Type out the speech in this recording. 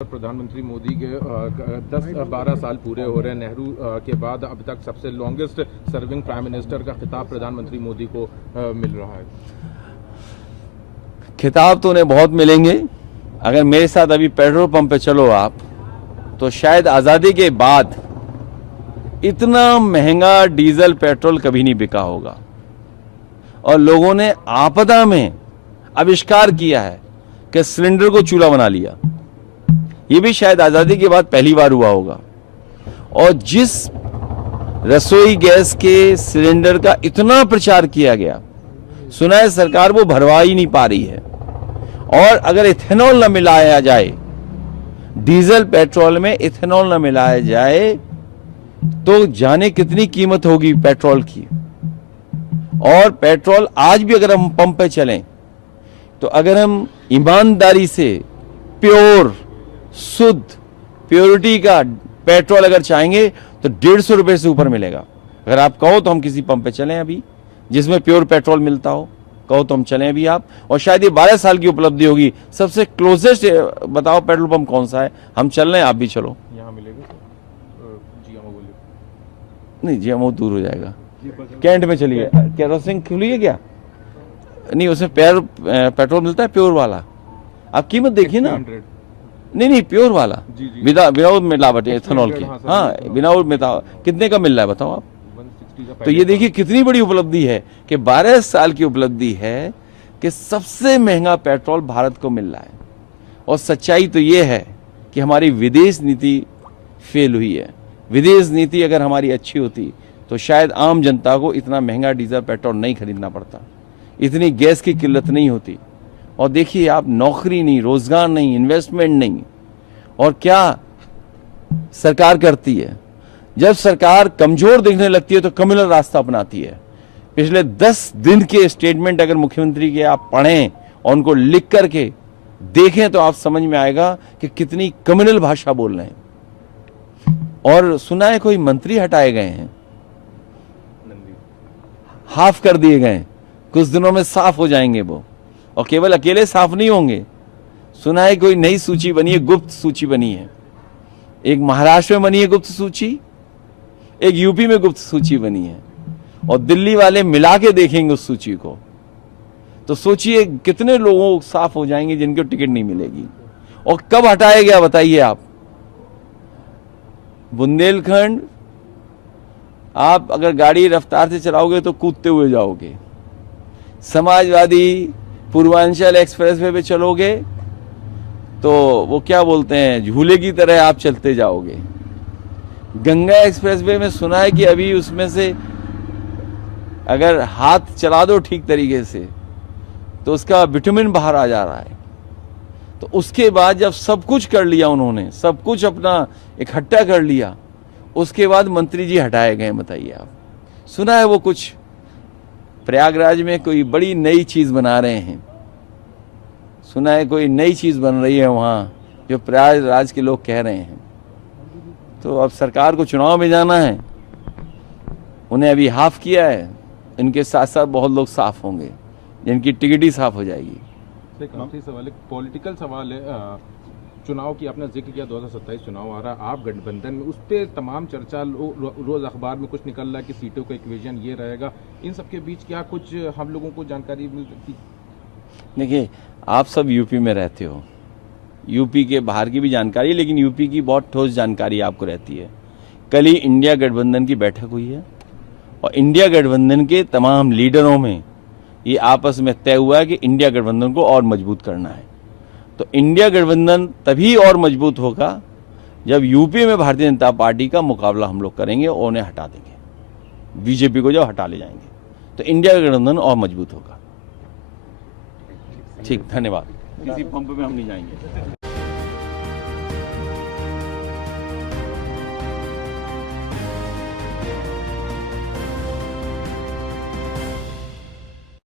प्रधानमंत्री मोदी के 10-12 साल पूरे हो रहे हैं। नेहरू के बाद अब तक सबसे लॉन्गेस्ट सर्विंग प्राइम मिनिस्टर का खिताब प्रधानमंत्री मोदी को मिल रहा है। खिताब तो उन्हें बहुत मिलेंगे। अगर मेरे साथ अभी पेट्रोल पंप पे चलो आप, तो शायद आज़ादी के बाद इतना महंगा डीजल पेट्रोल कभी नहीं बिका होगा। और लोगों ने आपदा में आविष्कार किया है कि सिलेंडर को चूल्हा बना लिया। ये भी शायद आज़ादी के बाद पहली बार हुआ होगा। और जिस रसोई गैस के सिलेंडर का इतना प्रचार किया गया, सुना है सरकार वो भरवा ही नहीं पा रही है। और अगर इथेनॉल न मिलाया जाए, डीजल पेट्रोल में इथेनॉल न मिलाया जाए, तो जाने कितनी कीमत होगी पेट्रोल की। और पेट्रोल आज भी अगर हम पंप पे चलें, तो अगर हम ईमानदारी से प्योर शुद्ध प्योरिटी का पेट्रोल अगर चाहेंगे तो 150 रुपए से ऊपर मिलेगा। अगर आप कहो तो हम किसी पंप पे चलें अभी जिसमें प्योर पेट्रोल मिलता हो, कहो तो हम चलें अभी आप। और शायद ये 12 साल की उपलब्धि होगी। सबसे क्लोजेस्ट बताओ पेट्रोल पंप कौन सा है, हम चल रहे हैं, आप भी चलो। यहाँ मिलेगा GMO बोलिए। नहीं, GMO दूर हो जाएगा। कैंट में चलिए, केरोसिन खुली है क्या? नहीं, उसमें पेट्रोल मिलता है प्योर वाला। आप कीमत देखिए ना। नहीं, प्योर वाला, विदाउट मिलावट इथेनॉल की। हाँ, विदाउट मिलावट कितने का मिल रहा है बताओ आप? तो ये देखिए कितनी बड़ी उपलब्धि है कि 12 साल की उपलब्धि है कि सबसे महंगा पेट्रोल भारत को मिल रहा है। और सच्चाई तो ये है कि हमारी विदेश नीति फेल हुई है। विदेश नीति अगर हमारी अच्छी होती तो शायद आम जनता को इतना महंगा डीजल पेट्रोल नहीं खरीदना पड़ता, इतनी गैस की किल्लत नहीं होती। और देखिए आप, नौकरी नहीं, रोजगार नहीं, इन्वेस्टमेंट नहीं। और क्या सरकार करती है? जब सरकार कमजोर दिखने लगती है तो कम्युनल रास्ता अपनाती है। पिछले 10 दिन के स्टेटमेंट अगर मुख्यमंत्री के आप पढ़ें और उनको लिख करके देखें तो आप समझ में आएगा कि कितनी कम्युनल भाषा बोल रहे हैं। और सुना है कोई मंत्री हटाए गए हैं, हाफ कर दिए गए, कुछ दिनों में साफ हो जाएंगे वो। और केवल अकेले साफ नहीं होंगे, सुना है कोई नई सूची बनी है, गुप्त सूची बनी है। एक महाराष्ट्र में बनी है गुप्त सूची, एक यूपी में गुप्त सूची बनी है। और दिल्ली वाले मिला के देखेंगे उस सूची को, तो सोचिए कितने लोगों साफ हो जाएंगे जिनको टिकट नहीं मिलेगी। और कब हटाया गया बताइए आप? बुंदेलखंड आप अगर गाड़ी रफ्तार से चलाओगे तो कूदते हुए जाओगे। समाजवादी पूर्वांचल एक्सप्रेसवे पे चलोगे तो वो क्या बोलते हैं, झूले की तरह आप चलते जाओगे। गंगा एक्सप्रेसवे में सुना है कि अभी उसमें से अगर हाथ चला दो ठीक तरीके से तो उसका विटामिन बाहर आ जा रहा है। तो उसके बाद जब सब कुछ कर लिया उन्होंने, सब कुछ अपना इकट्ठा कर लिया, उसके बाद मंत्री जी हटाए गए। बताइए आप, सुना है वो कुछ प्रयागराज में कोई बड़ी नई चीज बना रहे हैं। सुना है कोई नई चीज बन रही है वहां, जो प्रयागराज के लोग कह रहे हैं। तो अब सरकार को चुनाव में जाना है, उन्हें अभी हाफ किया है, इनके साथ साथ बहुत लोग साफ होंगे जिनकी टिकट ही साफ हो जाएगी। एक आखिरी सवाल, एक पॉलिटिकल सवाल है। चुनाव की आपने जिक्र किया, 2027 चुनाव आ रहा है, आप गठबंधन में, उस पर तमाम चर्चा रोज अखबार में कुछ निकल रहा है कि सीटों का इक्वेशन ये रहेगा। इन सबके बीच क्या कुछ हम लोगों को जानकारी मिल सकती? देखिए, आप सब यूपी में रहते हो, यूपी के बाहर की भी जानकारी, लेकिन यूपी की बहुत ठोस जानकारी आपको रहती है। कल ही इंडिया गठबंधन की बैठक हुई है और इंडिया गठबंधन के तमाम लीडरों में ये आपस में तय हुआ है कि इंडिया गठबंधन को और मजबूत करना है। तो इंडिया गठबंधन तभी और मजबूत होगा जब यूपी में भारतीय जनता पार्टी का मुकाबला हम लोग करेंगे और उन्हें हटा देंगे। बीजेपी को जब हटा ले जाएंगे तो इंडिया गठबंधन और मजबूत होगा। ठीक, धन्यवाद। किसी पंप में हम नहीं जाएंगे।